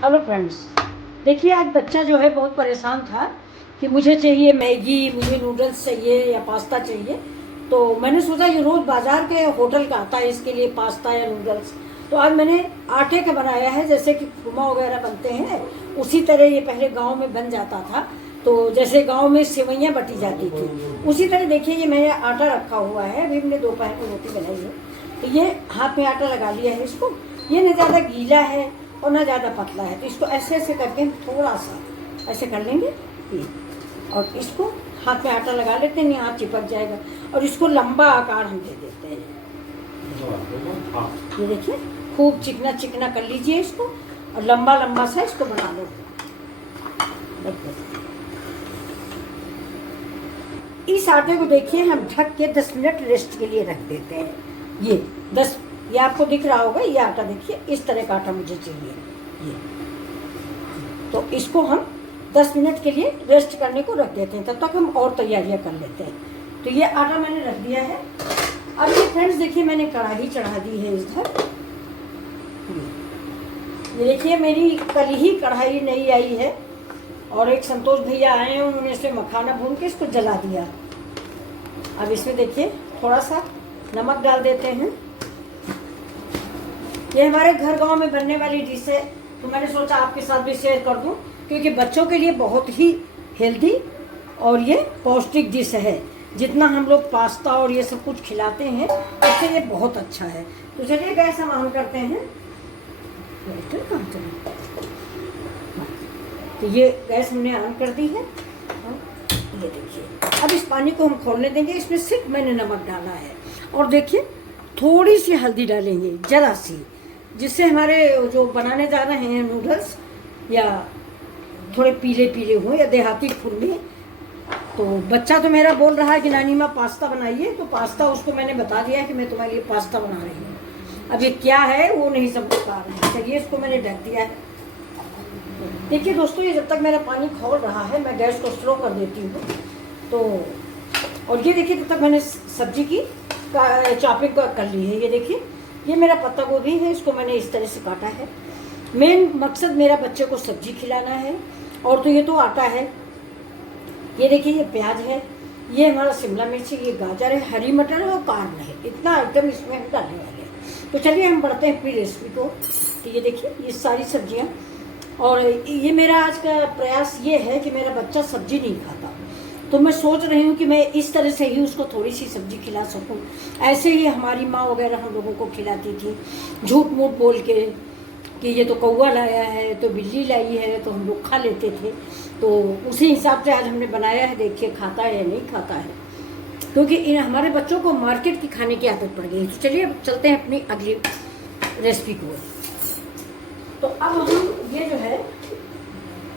Hello friends, देखिए आज बच्चा जो है बहुत परेशान था कि मुझे चाहिए मैगी, मुझे नूडल्स चाहिए या पास्ता चाहिए। तो मैंने सोचा ये रोज़ बाज़ार के होटल का आता है इसके लिए पास्ता या नूडल्स। तो आज मैंने आटे का बनाया है, जैसे कि खुरमा वगैरह बनते हैं उसी तरह ये पहले गांव में बन जाता था। तो जैसे गांव में सेवइयाँ बटी जाती थी उसी तरह देखिए ये मैंने आटा रखा हुआ है। अभी हमने दोपहर को रोटी बनाई है तो ये हाथ में आटा लगा लिया है इसको। ये न ज़्यादा गीला है और ना ज़्यादा पतला है, तो इसको ऐसे ऐसे करके हम थोड़ा सा ऐसे कर लेंगे ये, और इसको हाथ में आटा लगा लेते हैं, नहीं हाथ चिपक जाएगा। और इसको लंबा आकार हम दे देते हैं। ये देखिए खूब चिकना चिकना कर लीजिए इसको और लंबा लंबा सा इसको बना लो। इस आटे को देखिए हम ढक के 10 मिनट रेस्ट के लिए रख देते हैं। ये आपको दिख रहा होगा, ये आटा देखिए इस तरह का आटा मुझे चाहिए ये। तो इसको हम 10 मिनट के लिए रेस्ट करने को रख देते हैं, तब तक हम और तैयारियां कर लेते हैं। तो ये आटा मैंने रख दिया है। अब ये फ्रेंड्स देखिए मैंने कढ़ाई चढ़ा दी है इधर। ये देखिए मेरी कल ही कढ़ाई नई आई है और एक संतोष भैया आए हैं, उन्होंने इसमें मखाना भून के इसको जला दिया। अब इसमें देखिए थोड़ा सा नमक डाल देते हैं। ये हमारे घर गांव में बनने वाली डिश है, तो मैंने सोचा आपके साथ भी शेयर कर दूं, क्योंकि बच्चों के लिए बहुत ही हेल्दी और ये पौष्टिक डिश है। जितना हम लोग पास्ता और ये सब कुछ खिलाते हैं उससे ये बहुत अच्छा है। तो चलिए गैस हम ऑन करते हैं। तो ये गैस हमने ऑन कर दी है। ये देखिए अब इस पानी को हम खोलने देंगे। इसमें सिर्फ मैंने नमक डाला है और देखिए थोड़ी सी हल्दी डालेंगे, जरा सी, जिससे हमारे जो बनाने जा रहे हैं नूडल्स या थोड़े पीले पीले हों या देहाती खुरमे। तो बच्चा तो मेरा बोल रहा है कि नानी माँ पास्ता बनाइए, तो पास्ता उसको मैंने बता दिया कि मैं तुम्हारे लिए पास्ता बना रही हूँ। अब ये क्या है वो नहीं समझ पा रहे हैं। चलिए इसको मैंने ढक दिया है। देखिए दोस्तों, ये जब तक मेरा पानी खौल रहा है मैं गैस को स्लो कर देती हूँ। तो और ये देखिए तब तक मैंने सब्जी की चॉपिंग कर ली है। ये देखिए ये मेरा पत्ता गोभी है, इसको मैंने इस तरह से काटा है। मेन मकसद मेरा बच्चे को सब्जी खिलाना है। और तो ये तो आटा है। ये देखिए ये प्याज है, ये हमारा शिमला मिर्च है, ये गाजर है, हरी मटर है और कार्न है। इतना आइटम इसमें हम डालने वाले हैं। तो चलिए हम बढ़ते हैं अपनी रेसिपी को। तो ये देखिए ये सारी सब्जियाँ, और ये मेरा आज का प्रयास ये है कि मेरा बच्चा सब्जी नहीं खाता, तो मैं सोच रही हूँ कि मैं इस तरह से ही उसको थोड़ी सी सब्जी खिला सकूँ। ऐसे ही हमारी माँ वगैरह हम लोगों को खिलाती थी, झूठ मूठ बोल के कि ये तो कौवा लाया है, तो बिल्ली लाई है, तो हम लोग खा लेते थे। तो उसी हिसाब से आज हमने बनाया है। देखिए खाता है या नहीं खाता है, क्योंकि इन हमारे बच्चों को मार्केट की खाने की आदत पड़ गई। तो चलिए अब चलते हैं अपनी अगली रेसिपी को। तो अब हम ये जो है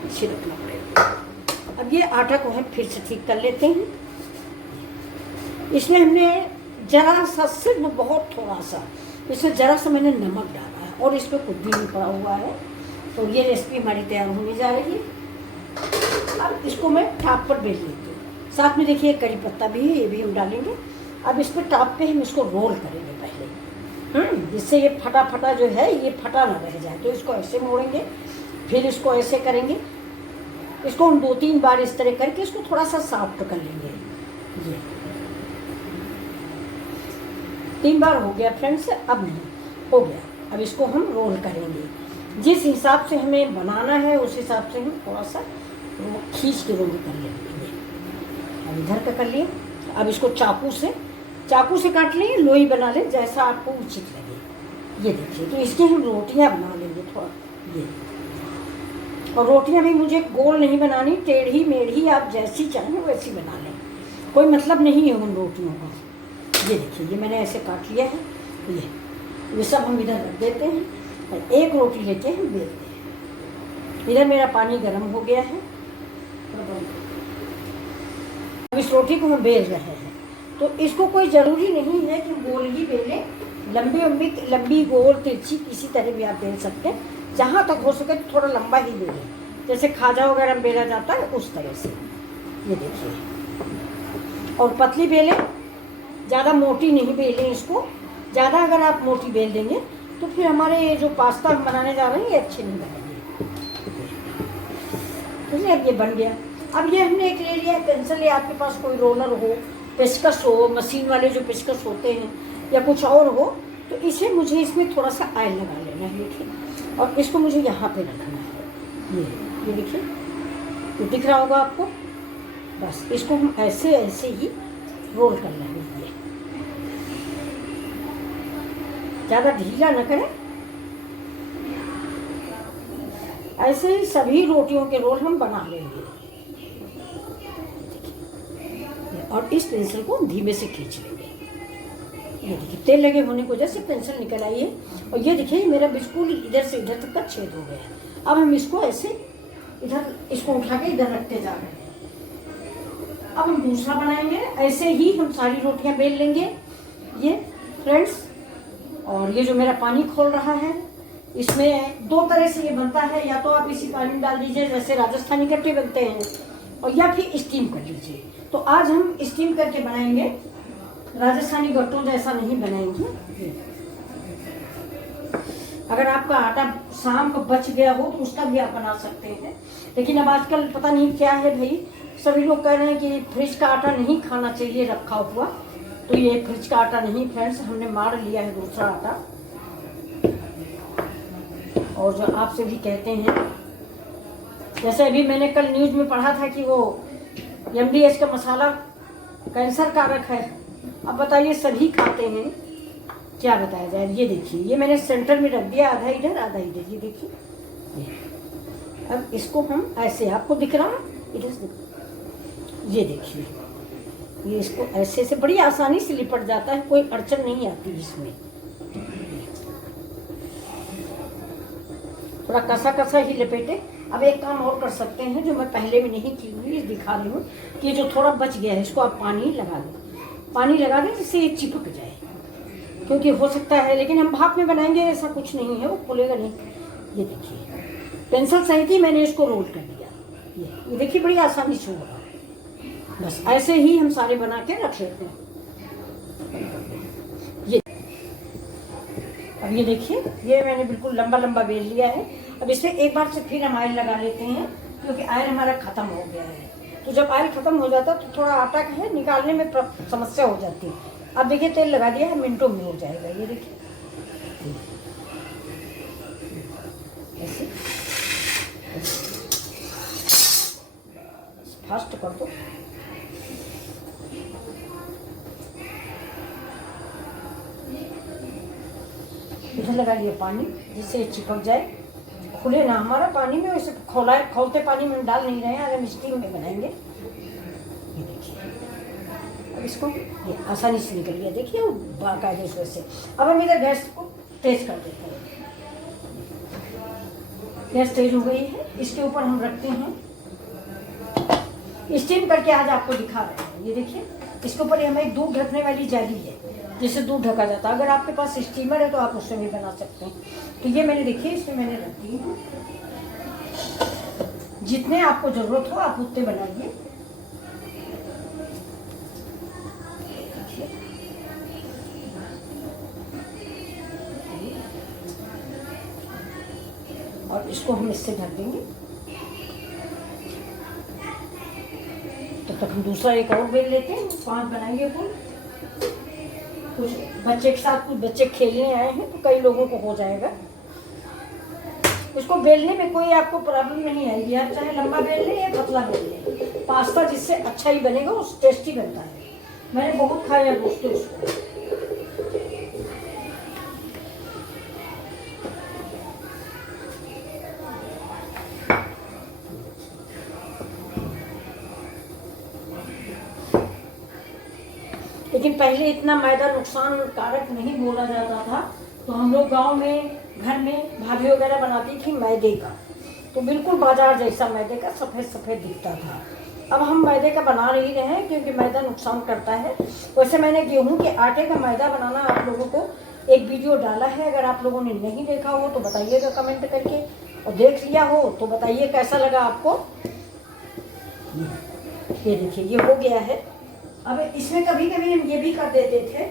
छिड़कना पड़ेगा। अब ये आटा को हम फिर से ठीक कर लेते हैं। इसमें हमने जरा सा, सिर्फ बहुत थोड़ा सा, इसमें जरा सा मैंने नमक डाला है और इस पर कुछ भी नहीं पड़ा हुआ है। तो ये रेसिपी हमारी तैयार होने जा रही है। अब इसको मैं टाप पर बेल लेती हूँ। साथ में देखिए करी पत्ता भी है, ये भी हम डालेंगे। अब इस पर टाप पे हम इसको रोल करेंगे पहले, जिससे ये फटा फटा जो है ये फटा ना रह जाए। तो इसको ऐसे मोड़ेंगे, फिर इसको ऐसे करेंगे। इसको हम 2-3 बार इस तरह करके इसको थोड़ा सा सॉफ्ट कर लेंगे। ये 3 बार हो गया फ्रेंड्स, अब नहीं हो गया। अब इसको हम रोल करेंगे। जिस हिसाब से हमें बनाना है उस हिसाब से हम थोड़ा सा खींच के रोल कर लेंगे। अब इधर का कर लिए। अब इसको चाकू से काट लें, लोई बना लें, जैसा आपको उचित लगे। ये देखिए तो इसकी हम रोटियां बना लेंगे थोड़ा। ये और रोटियां भी मुझे गोल नहीं बनानी, टेढ़ी मेढ़ी आप जैसी चाहें वैसी बना लें, कोई मतलब नहीं है उन रोटियों का। ये देखिए ये मैंने ऐसे काट लिया है। ये सब हम इधर रख देते हैं। एक रोटी लेके हम बेलते हैं। इधर मेरा पानी गर्म हो गया है। अब इस रोटी को हम बेल रहे हैं। तो इसको कोई ज़रूरी नहीं है कि गोल ही बेलें, लंबी गोल तिरछी किसी तरह भी आप बेल सकते हैं। जहाँ तक हो सके तो थोड़ा लंबा ही बेलें, जैसे खाजा वगैरह बेला जाता है उस तरह से। ये देखिए और पतली बेलें, ज़्यादा मोटी नहीं बेलें इसको। ज़्यादा अगर आप मोटी बेल देंगे तो फिर हमारे जो पास्ता हम बनाने जा रहे हैं ये अच्छे नहीं बनेंगे। समझ रहे हैं? अब ये बन गया। अब ये हमने एक ले लिया है पेंसिल, या आपके पास कोई रोलर हो, पेचकस हो, मशीन वाले जो पेचकस होते हैं, या कुछ और हो, तो इसे मुझे इसमें थोड़ा सा ऑयल लगा लेना है, देखिए। और इसको मुझे यहाँ पे लगाना है, ये देखिए, ये दिख रहा होगा आपको। बस इसको हम ऐसे ऐसे ही रोल कर लेंगे, ये ज़्यादा ढीला न करें। ऐसे ही सभी रोटियों के रोल हम बना लेंगे। और इस पेंसिल को धीमे से खींच लेंगे। ये देखिए तेल लगे होने की वजह से पेंसिल निकल आई है। और ये देखिए मेरा बिल्कुल इधर से इधर तक का छेद हो गया है। अब हम इसको ऐसे इधर, इसको उठा के इधर रखते जा रहे हैं। अब हम दूसरा बनाएंगे। ऐसे ही हम सारी रोटियां बेल लेंगे, ये फ्रेंड्स। और ये जो मेरा पानी खोल रहा है, इसमें दो तरह से ये बनता है। या तो आप इसी पानी में डाल दीजिए जैसे राजस्थानी गट्टे बनते हैं, और या फिर स्टीम कर लीजिए। तो आज हम स्टीम करके बनाएंगे, राजस्थानी गट्टों जैसा नहीं बनाएंगे। अगर आपका आटा शाम को बच गया हो तो उसका भी आप बना सकते हैं। लेकिन अब आजकल पता नहीं क्या है भाई, सभी लोग कह रहे हैं कि फ्रिज का आटा नहीं खाना चाहिए रखा हुआ। तो ये फ्रिज का आटा नहीं फ्रेंड्स, हमने मार लिया है दूसरा आटा। और जो आपसे भी कहते हैं, जैसे अभी मैंने कल न्यूज में पढ़ा था कि वो MDH का मसाला कैंसर कारक है। अब बताइए सभी खाते हैं, क्या बताया जाए। ये देखिए, ये मैंने सेंटर में रख दिया, आधा इधर आधा इधर, ये देखिए। अब इसको हम ऐसे, आपको दिख रहा है इधर से, ये देखिए, ये इसको ऐसे से बड़ी आसानी से लिपट जाता है, कोई अड़चन नहीं आती इसमें। थोड़ा कसा कसा ही लपेटे। अब एक काम और कर सकते हैं जो मैं पहले में नहीं की हुई, दिखा रही हूँ कि जो थोड़ा बच गया है इसको आप पानी लगा दें। पानी लगा दें जिससे ये चिपक जाए, क्योंकि हो सकता है, लेकिन हम भाप में बनाएंगे ऐसा कुछ नहीं है, वो फूलेगा नहीं। ये देखिए पेंसिल सही थी, मैंने इसको रोल कर दिया। ये देखिए बड़ी आसानी से होगा। बस ऐसे ही हम सारे बना के रख लेते हैं। ये अब ये देखिए, ये मैंने बिल्कुल लंबा लंबा बेल लिया है। अब इसे एक बार से फिर हम ऑयल लगा लेते हैं, क्योंकि ऑयल हमारा खत्म हो गया है। तो जब ऑयल खत्म हो जाता है तो थोड़ा आटा का है निकालने में समस्या हो जाती है। अब देखिए तेल लगा दिया है, मिनटों में हो जाएगा। ये देखिए ऐसे फास्ट कर दो। इधर लगा लिया पानी जिससे चिपक जाए, खुले ना हमारा पानी में। वैसे खोलते पानी में हम डाल नहीं रहे हैं, अगर हम स्टीम में बनाएंगे। ये देखिए अब इसको ये आसानी से निकल गया, देखिए वो बाकायदे से वैसे। अब हम इधर गैस को तेज कर देते हैं। गैस तेज हो गई है, इसके ऊपर हम रखते हैं। स्टीम करके आज आपको दिखा रहे हैं। ये देखिए इसके ऊपर हमारी दूध ढकने वाली जाली है, जिससे दूध ढका जाता है। अगर आपके पास स्टीमर है तो आप उससे भी बना सकते हैं। तो ये मैंने देखिए इसमें मैंने रख दी है। जितने आपको जरूरत हो आप उतने बनाइए। और इसको हम इससे ढक देंगे। तब तक हम दूसरा एक और बेल लेते हैं। 5 बनाएंगे कुल। कुछ बच्चे के साथ, कुछ बच्चे खेलने आए हैं तो कई लोगों को हो जाएगा। इसको बेलने में कोई आपको प्रॉब्लम नहीं आएगी। आप चाहे लंबा बेल लें या पतला बेल लें, पास्ता जिससे अच्छा ही बनेगा, उस टेस्टी बनता है। मैंने बहुत खाया दोस्तों उसको। लेकिन पहले इतना मैदा नुकसान कारक नहीं बोला जाता था। तो हम लोग गांव में घर में भाभी वगैरह बनाती थी मैदे का, तो बिल्कुल बाजार जैसा मैदे का सफ़ेद सफ़ेद दिखता था। अब हम मैदे का बना नहीं रहे हैं क्योंकि मैदा नुकसान करता है। वैसे मैंने गेहूं के आटे का मैदा बनाना आप लोगों को एक वीडियो डाला है, अगर आप लोगों ने नहीं देखा हो तो बताइएगा कमेंट करके, और देख लिया हो तो बताइए कैसा लगा आपको। ये देखिए ये हो गया है। अब इसमें कभी कभी हम ये भी कर देते थे,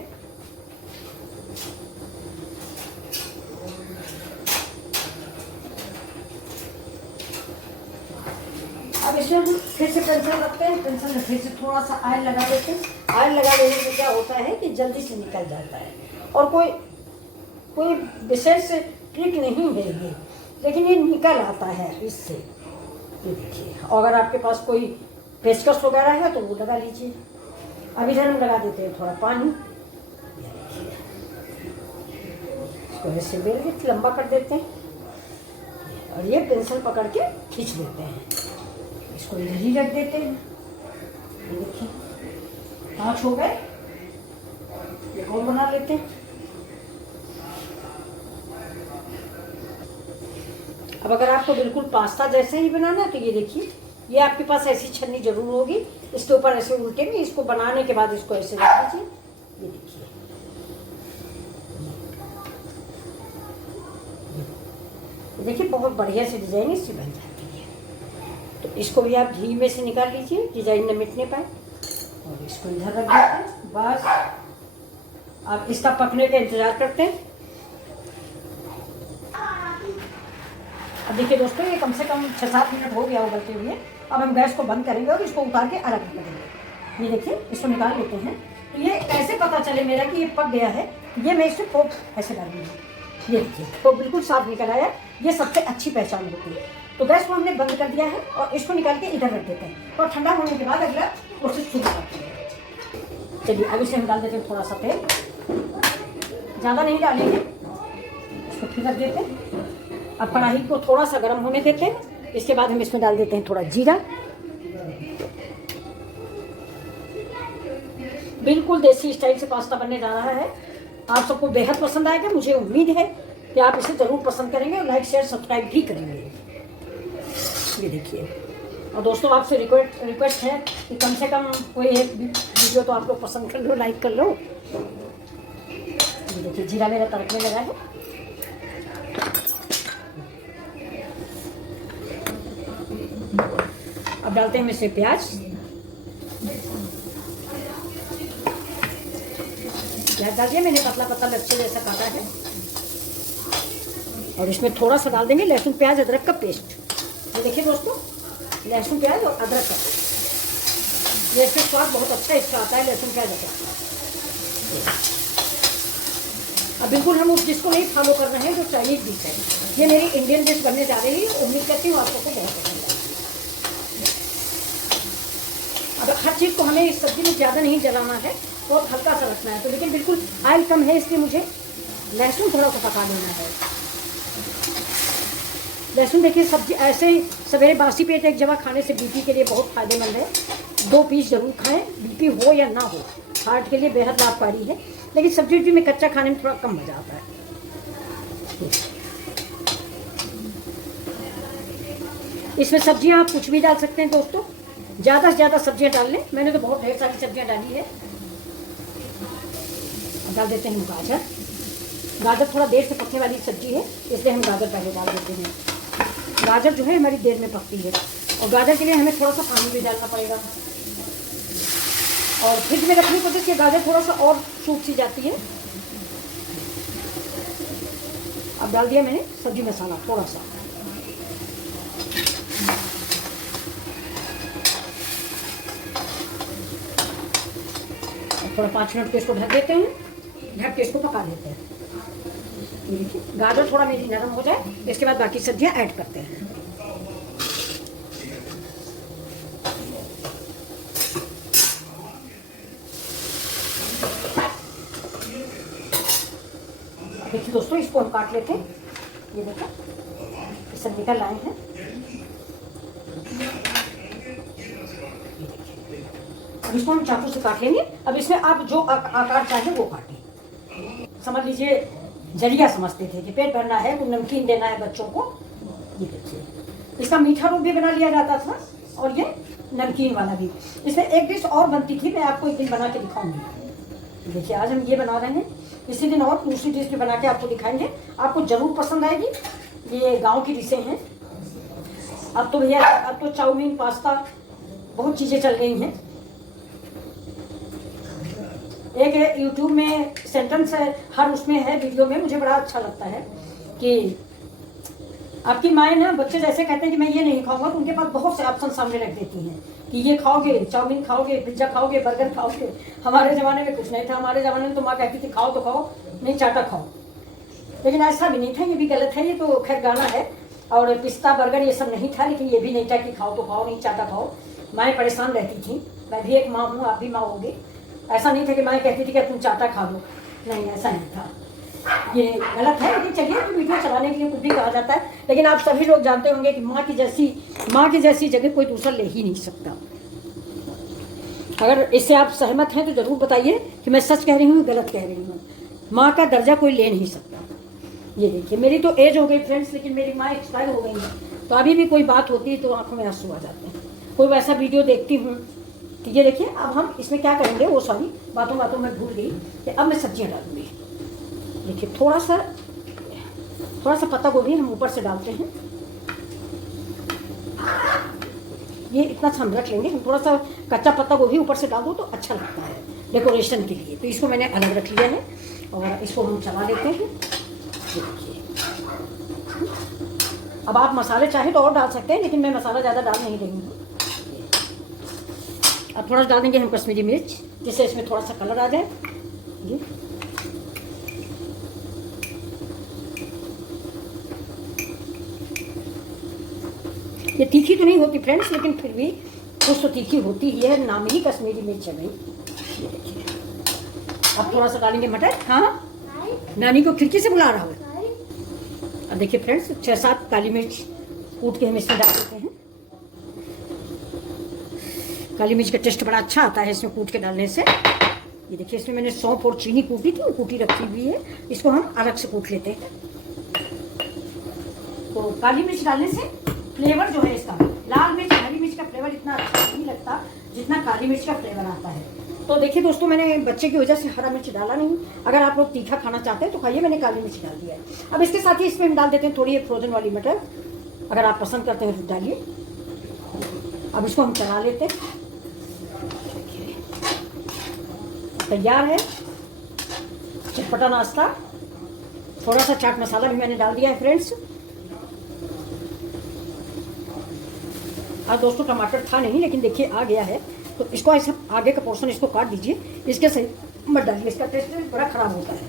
अब इसमें हम फिर से पेंसिल रखते हैं, पेंसिल में फिर से थोड़ा सा ऑयल लगा देते हैं। ऑयल लगा देने से क्या होता है कि जल्दी से निकल जाता है, और कोई विशेष ट्रिक नहीं है ये, लेकिन ये निकल आता है इससे। ये देखिए, और अगर आपके पास कोई पेचकस वगैरह है तो वो लगा लीजिए। अब इधर हम लगा देते हैं थोड़ा पानी, इसको ऐसे बेल के लंबा कर देते हैं, और ये पेंसिल पकड़ के खींच देते हैं। इसको इधर ही रख देते हैं। ये देखिए 5 हो गए, एक और बना लेते हैं। अब अगर आपको बिल्कुल पास्ता जैसे ही बनाना है तो ये देखिए, ये आपके पास ऐसी छन्नी जरूर होगी, इसके ऊपर ऐसे उल्टे में इसको बनाने के बाद इसको ऐसे रख दीजिए। ये देखिए बहुत बढ़िया से डिजाइन इससे बन जाती है। तो इसको भी आप घी में से निकाल लीजिए, डिजाइन न मिटने पाए, और इसको इधर रख देते हैं। बस अब इसका पकने का इंतजार करते हैं। अब देखिए दोस्तों, ये कम से कम 6-7 मिनट हो गया उबलते हुए। अब हम गैस को बंद करेंगे और इसको उतार के अलग कर देंगे। ये देखिए, इसको निकाल लेते हैं। तो ये कैसे पता चले मेरा कि ये पक गया है, ये मैं इसे फोक ऐसे डाल दूँगी। ये देखिए तो बिल्कुल साफ निकल आया, ये सबसे अच्छी पहचान होती है। तो गैस को हमने बंद कर दिया है और इसको निकाल के इधर रख देते हैं, और ठंडा होने के बाद अगला प्रोसेस शुरू करते हैं। चलिए अब इसे हम डाल देते हैं थोड़ा सा तेल, ज़्यादा नहीं डालेंगे, इसको फिर रख देते हैं। अब कढ़ाई को थोड़ा सा गर्म होने देते हैं। इसके बाद हम इसमें डाल देते हैं थोड़ा जीरा। बिल्कुल देसी स्टाइल से पास्ता बनने जा रहा है, आप सबको बेहद पसंद आएगा। मुझे उम्मीद है कि आप इसे ज़रूर पसंद करेंगे और लाइक शेयर सब्सक्राइब भी करेंगे। ये देखिए, और दोस्तों आपसे रिक्वेस्ट है कि कम से कम कोई एक वीडियो तो आप लोग पसंद कर लो, लाइक कर लो। ये देखिए जीरा मेरा तड़कने लगा है। अब डालते हैं इसमें प्याज। प्याज डाल दिया मैंने, पतला पतला लच्छे जैसा काटा है, और इसमें थोड़ा सा डाल देंगे लहसुन प्याज अदरक का पेस्ट। ये देखिए दोस्तों, लहसुन प्याज और अदरक का पेस्ट, ये इसका स्वाद बहुत अच्छा इसका आता है, लहसुन प्याज अदरक। अब बिल्कुल हम उस डिश को नहीं फॉलो कर रहे हैं जो चाइनीज डिश है, ये मेरी इंडियन डिश बनने जा रही है। उम्मीद करती हूँ आप सबको बहुत पसंद है। अब हर चीज़ को हमें इस सब्जी में ज़्यादा नहीं जलाना है, बहुत हल्का सा रखना है। तो लेकिन बिल्कुल ऑयल कम है, इसलिए मुझे लहसुन थोड़ा सा पका देना है। लहसुन देखिए, सब्जी ऐसे सवेरे बासी पेट एक जगह खाने से बीपी के लिए बहुत फ़ायदेमंद है। 2 पीस जरूर खाएं, बीपी हो या ना हो, हार्ट के लिए बेहद लाभकारी है। लेकिन सब्जी में कच्चा खाने में थोड़ा कम मज़ा आता है। इसमें सब्जियां आप कुछ भी डाल सकते हैं दोस्तों, ज़्यादा से ज़्यादा सब्जियां डाल लें। मैंने तो बहुत ढेर सारी सब्जियां डाली है। डाल देते हैं हम गाजर। गाजर थोड़ा देर से पकने वाली सब्जी है, इसलिए हम गाजर पहले डाल देते हैं। गाजर जो है हमारी देर में पकती है, और गाजर के लिए हमें थोड़ा सा पानी भी डालना पड़ेगा, और फ्रिज में रखने की वजह से गाजर थोड़ा सा और सूख सी जाती है। अब डाल दिया मैंने सब्जी मसाला थोड़ा सा, थोड़ा 5 मिनट के इसको ढक देते हैं, ढक के इसको पका देते हैं। देखिए गाजर थोड़ा मेरी नरम हो जाए, इसके बाद बाकी सब्जियां ऐड करते हैं। देखिए दोस्तों, इसको हम काट लेते हैं। ये देखो इस सब्जी का लाइन है। अब इसको हम चाकू से काट लेंगे। अब इसमें आप जो आकार चाहे वो काटें। समझ लीजिए जरिया समझते थे कि पेट भरना है, वो नमकीन देना है बच्चों को। ये देखिए, इसका मीठा रूप भी बना लिया जाता था, और ये नमकीन वाला भी। इसमें एक डिश और बनती थी, मैं आपको एक दिन बना के दिखाऊंगी। देखिए आज हम ये बना रहे हैं, इसी दिन और दूसरी डिश भी बना के आपको दिखाएंगे, आपको जरूर पसंद आएगी। ये गाँव की डिशें हैं। अब तो भैया, अब तो चाउमीन, पास्ता, बहुत चीज़ें चल रही हैं। एक यूट्यूब में सेंटेंस है, हर उसमें है वीडियो में, मुझे बड़ा अच्छा लगता है कि आपकी माएँ ना बच्चे जैसे कहते हैं कि मैं ये नहीं खाऊंगा, तो उनके पास बहुत से ऑप्शन सामने रख देती हैं कि ये खाओगे, चाउमीन खाओगे, पिज्जा खाओगे, बर्गर खाओगे। हमारे ज़माने में कुछ नहीं था। हमारे ज़माने में तो माँ कहती थी खाओ तो खाओ, नहीं चाटा खाओ। लेकिन ऐसा भी नहीं था, ये भी गलत है। ये तो खैर गाना है। और पिस्ता बर्गर ये सब नहीं था, लेकिन ये भी नहीं था कि खाओ तो खाओ, नहीं चाटा खाओ। माएँ परेशान रहती थी। मैं भी एक माँ हूँ, आप भी माँ होगी। ऐसा नहीं था कि माएँ कहती थी कि तुम चाटा खा लो, नहीं ऐसा नहीं था। ये गलत है। लेकिन चलिए तो वीडियो चलाने के लिए कुछ भी कहा जाता है, लेकिन आप सभी लोग जानते होंगे कि माँ की जैसी जगह कोई दूसरा ले ही नहीं सकता। अगर इससे आप सहमत हैं तो ज़रूर बताइए कि मैं सच कह रही हूँ, गलत कह रही हूँ। माँ का दर्जा कोई ले नहीं सकता। ये देखिए, मेरी तो एज हो गई फ्रेंड्स, लेकिन मेरी माँ एक्सपायर हो गई है। तो अभी भी कोई बात होती है तो आंखों में आंसू आ जाते हैं। कोई वैसा वीडियो देखती हूँ। तो ये देखिए, अब हम इसमें क्या करेंगे, वो सॉरी बातों में भूल गई कि अब मैं सब्जियाँ डालूंगी। देखिए, थोड़ा सा पत्ता गोभी हम ऊपर से डालते हैं। ये इतना सा हम रख लेंगे। हम थोड़ा सा कच्चा पत्ता गोभी ऊपर से डाल दो तो अच्छा लगता है डेकोरेशन के लिए। तो इसको मैंने अलग रख लिया है और इसको हम चला देते हैं। देखिए, अब आप मसाले चाहे तो और डाल सकते हैं, लेकिन मैं मसाला ज़्यादा डाल नहीं रही हूँ। अब थोड़ा डाल देंगे हम कश्मीरी मिर्च, जिससे इसमें थोड़ा सा कलर आ जाए। ये तीखी तो नहीं होती फ्रेंड्स, लेकिन फिर भी कुछ तो तीखी होती ही है। नाम ही कश्मीरी मिर्च है भाई। ये देखिए, अब थोड़ा सा डालेंगे मटर। हाँ, नानी को खिड़की से बुला रहा हूँ। अब देखिए फ्रेंड्स, 6-7 काली मिर्च कूट के हम इसमें डाल देते हैं। काली मिर्च का टेस्ट बड़ा अच्छा आता है इसमें कूट के डालने से। ये देखिए, इसमें मैंने सौंफ और चीनी कूटी थी, वो कूटी रखी हुई है। इसको हम अलग से कूट लेते हैं। तो काली मिर्च डालने से फ्लेवर जो है इसका, लाल मिर्च हरी मिर्च का फ्लेवर इतना अच्छा नहीं लगता जितना काली मिर्च का फ्लेवर आता है। तो देखिए दोस्तों, मैंने बच्चे की वजह से हरा मिर्च डाला नहीं। अगर आप लोग तीखा खाना चाहते हैं तो खाइए, मैंने काली मिर्च डाल दिया है। अब इसके साथ ही इसमें हम डाल देते हैं थोड़ी फ्रोजन वाली मटर। अगर आप पसंद करते हैं तो डालिए। अब इसको हम चला लेते हैं। तैयार है चटपटा नाश्ता। थोड़ा सा चाट मसाला भी मैंने डाल दिया है फ्रेंड्स। आज दोस्तों टमाटर था नहीं, लेकिन देखिए आ गया है। तो इसको ऐसे आगे का पोर्शन इसको काट दीजिए, इसके सही मत डालिए, इसका टेस्ट बड़ा खराब होता है।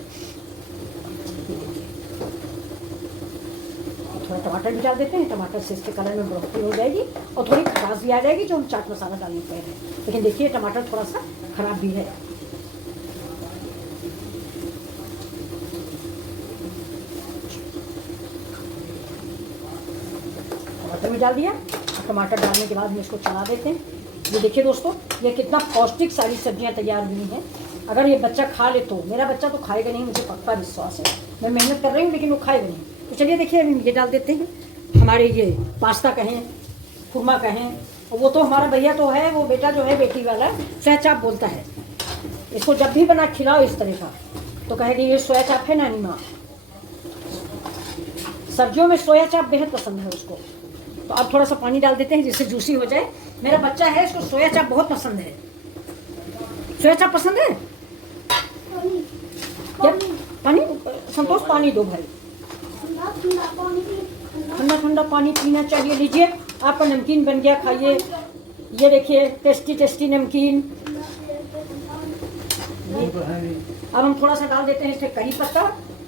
थोड़ा टमाटर भी डाल देते हैं। टमाटर से इसके कलर में बढ़ोतरी हो जाएगी और थोड़ी खटास भी आ जाएगी जो हम चाट मसाला डालने पर है। लेकिन देखिए, टमाटर थोड़ा सा खराब भी है। टमाटर भी डाल दिया। टमाटर डालने के बाद हम इसको चला देते हैं। ये देखिए दोस्तों, ये कितना पौष्टिक सारी सब्जियां तैयार हुई हैं। अगर ये बच्चा खा ले तो, मेरा बच्चा तो खाएगा नहीं, मुझे पक्का विश्वास है। मैं मेहनत कर रही हूँ लेकिन वो खाएगा नहीं। तो चलिए देखिए, हम ये डाल देते हैं। हमारे ये पास्ता कहें, खुरमा कहें, वो तो हमारा भैया तो है, वो बेटा जो है बेटी वाला सोया चाप बोलता है। इसको जब भी बना खिलाओ इस तरह का तो कहेगी ये सोया चाप है नानी माँ। सब्जियों में सोया चाप बेहद पसंद है उसको। तो अब थोड़ा सा पानी डाल देते हैं जिससे जूसी हो जाए। मेरा बच्चा है, इसको सोया चाप बहुत पसंद है। सोया चाप पसंद है क्या? पानी संतोष, पानी दो भाई। ठंडा ठंडा पानी पीना चाहिए। लीजिए, आपका नमकीन बन गया, खाइए। ये देखिए, टेस्टी टेस्टी नमकीन। अब हम थोड़ा सा डाल देते हैं इसमें करी पत्ता।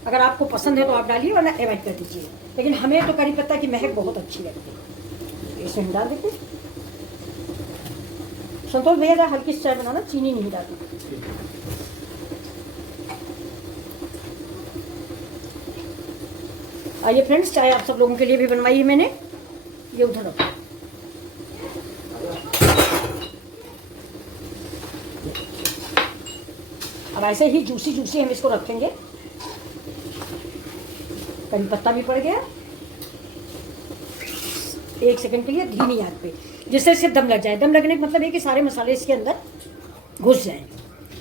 अगर आपको पसंद है तो आप डालिए, वरना अवॉइड कर दीजिए। लेकिन हमें तो करी पत्ता की महक बहुत अच्छी लगती है। इसमें हम डाल देते हैं। संतोष भैया का हल्की चाय बनाना, चीनी नहीं डालती। आइए फ्रेंड्स, चाय आप सब लोगों के लिए भी बनवाई है मैंने। ये उधर रखो। अब ऐसे ही जूसी जूसी हम इसको रखेंगे। करी पत्ता भी पड़ गया। 1 सेकंड के लिए धीमी आंच पे, जिससे इससे दम लग जाए। दम लगने का मतलब है कि सारे मसाले इसके अंदर घुस जाएं,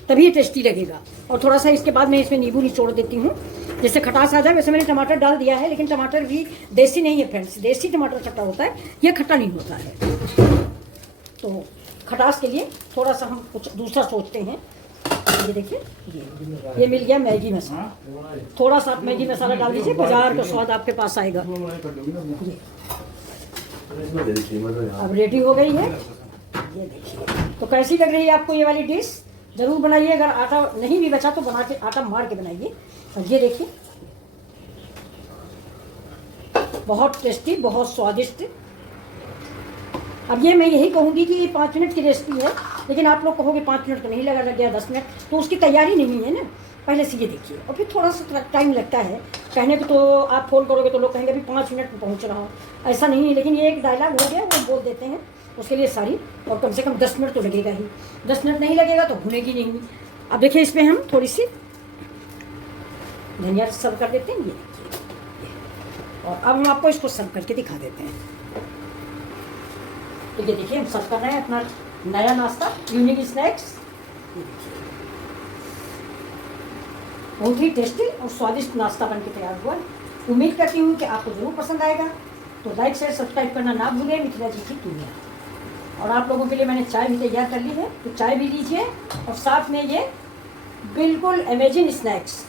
तभी ये टेस्टी लगेगा। और थोड़ा सा इसके बाद मैं इसमें नींबू निचोड़ देती हूँ जिससे खटास आ जाए। वैसे मैंने टमाटर डाल दिया है, लेकिन टमाटर भी देसी नहीं है फ्रेंड्स। देसी टमाटर खट्टा होता है, ये खट्टा नहीं होता है। तो खटास के लिए थोड़ा सा हम कुछ दूसरा सोचते हैं। ये देखिए, ये मिल गया मैगी मसाला। थोड़ा सा आप मैगी मसाला डाल दीजिए, बाजार का स्वाद आपके पास आएगा। ये अब रेडी हो गई है। ये देखिए, तो कैसी लग रही है आपको ये वाली डिश? ज़रूर बनाइए। अगर आटा नहीं भी बचा तो बना के आटा मार के बनाइए। और ये देखिए, बहुत टेस्टी, बहुत स्वादिष्ट। अब ये मैं यही कहूँगी कि ये 5 मिनट की रेसिपी है, लेकिन आप लोग कहोगे 5 मिनट तो नहीं लगा, लग गया 10 मिनट, तो उसकी तैयारी नहीं है ना। पहले से ये देखिए, और फिर थोड़ा सा टाइम लगता है कहने को। तो आप फ़ोन करोगे तो लोग कहेंगे अभी 5 मिनट में पहुँच रहा हूँ, ऐसा नहीं है। लेकिन ये एक डायलॉग हो गया, वो बोल देते हैं, उसके लिए सारी। और कम से कम 10 मिनट तो लगेगा ही। 10 मिनट नहीं लगेगा तो भुनेगी नहीं। अब देखिए, इसमें हम थोड़ी सी धनिया सर्व कर देते हैं। ये देखिए, और अब हम आपको इसको सर्व करके दिखा देते हैं। तो ये देखिए, हम सर्व कर रहे हैं अपना नया नाश्ता, यूनिक स्नैक्स। बहुत ही टेस्टी और स्वादिष्ट नाश्ता बनके तैयार हुआ। उम्मीद करती हूँ कि आपको जरूर पसंद आएगा। तो लाइक शेयर सब्सक्राइब करना ना भूलें। मिथिला जी की दुनिया। और आप लोगों के लिए मैंने चाय भी तैयार कर ली है, तो चाय भी लीजिए। और साथ में ये बिल्कुल अमेजिंग स्नैक्स,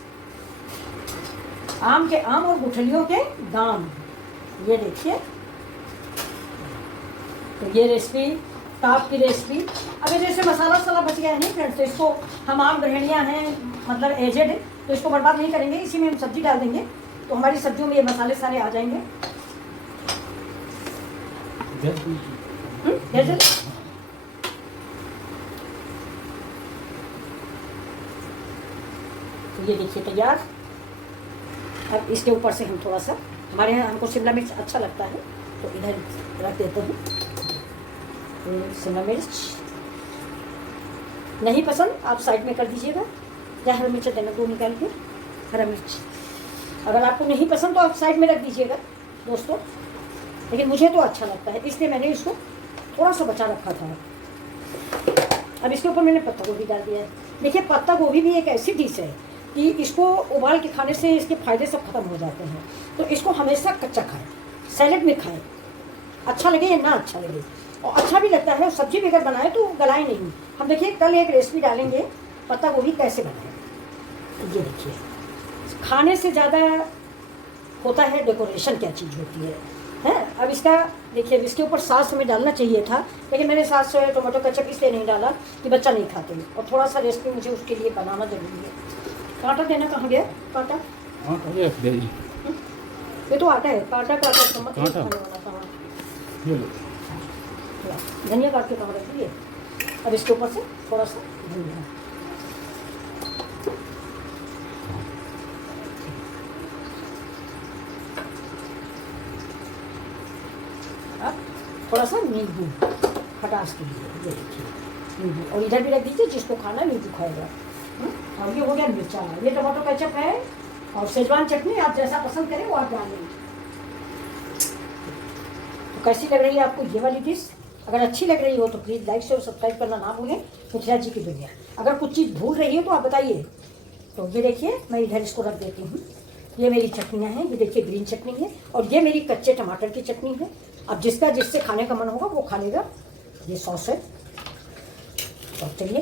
आम के आम और गुठलियों के दाम। ये देखिए, तो ये रेसिपी, ताप की रेसिपी। अगर जैसे मसाला वसाला बच गया है नहीं फ्रेंड्स, तो इसको हम आम गृहिणियाँ हैं, मतलब एजेड है, तो इसको बर्बाद नहीं करेंगे। इसी में हम सब्जी डाल देंगे, तो हमारी सब्जियों में ये मसाले सारे आ जाएंगे। तो ये देखिए तैयार। अब इसके ऊपर से हम थोड़ा सा, हमारे यहाँ हमको शिमला मिर्च अच्छा लगता है, तो इधर रख देते हैं। शिमला मिर्च नहीं पसंद आप साइड में कर दीजिएगा, या हरा मिर्च देना, 2 निकाल के हरा मिर्च। अगर आपको नहीं पसंद तो आप साइड में रख दीजिएगा दोस्तों, लेकिन मुझे तो अच्छा लगता है, इसलिए मैंने इसको थोड़ा सा बचा रखा था। अब इसके ऊपर मैंने पत्ता गोभी डाल दिया है। देखिए, पत्ता गोभी भी एक ऐसी डिश है कि इसको उबाल के खाने से इसके फायदे सब खत्म हो जाते हैं। तो इसको हमेशा कच्चा खाएं, सैलेड में खाएं, अच्छा लगे या ना अच्छा लगे। और अच्छा भी लगता है, सब्जी भी अगर बनाए तो गलाए नहीं। हम देखिए कल एक रेसिपी डालेंगे पत्ता गोभी कैसे बनाए। ये देखिए, खाने से ज़्यादा होता है डेकोरेशन, क्या चीज़ होती है। अब इसका देखिए, इसके ऊपर सॉस हमें डालना चाहिए था, लेकिन मैंने सॉस टोमेटो केचप इसलिए नहीं डाला कि बच्चा नहीं खाते। और थोड़ा सा रेसिपी मुझे उसके लिए बनाना जरूरी है। कांटा देना कहाँ गया कांटा? ये तो आटा है, कांटा का धनिया काट के कहाँ रख दिए। अब इसके ऊपर से थोड़ा सा धनिया, अब थोड़ा सा नींबू खटास के लिए। ये देखिए नींबू, और इधर भी रख दीजिए, जिसको खाना नींबू खाएगा। और ये हो गया मिर्चा, ये टमाटो केचप है, और शेजवान चटनी आप जैसा पसंद करें वो आप डालें। तो कैसी लग रही है आपको ये वाली डिश? अगर अच्छी लग रही हो तो प्लीज़ लाइक शेयर सब्सक्राइब करना ना भूलें। मिथिला जी की दुनिया। अगर कुछ चीज़ भूल रही है तो आप बताइए। तो ये देखिए, मैं इधर इसको रख देती हूँ। ये मेरी चटनियाँ हैं, ये देखिए ग्रीन चटनी है, और ये मेरी कच्चे टमाटर की चटनी है। अब जिसका जिससे खाने का मन होगा वो खा लेगा। ये सॉस है। तो चलिए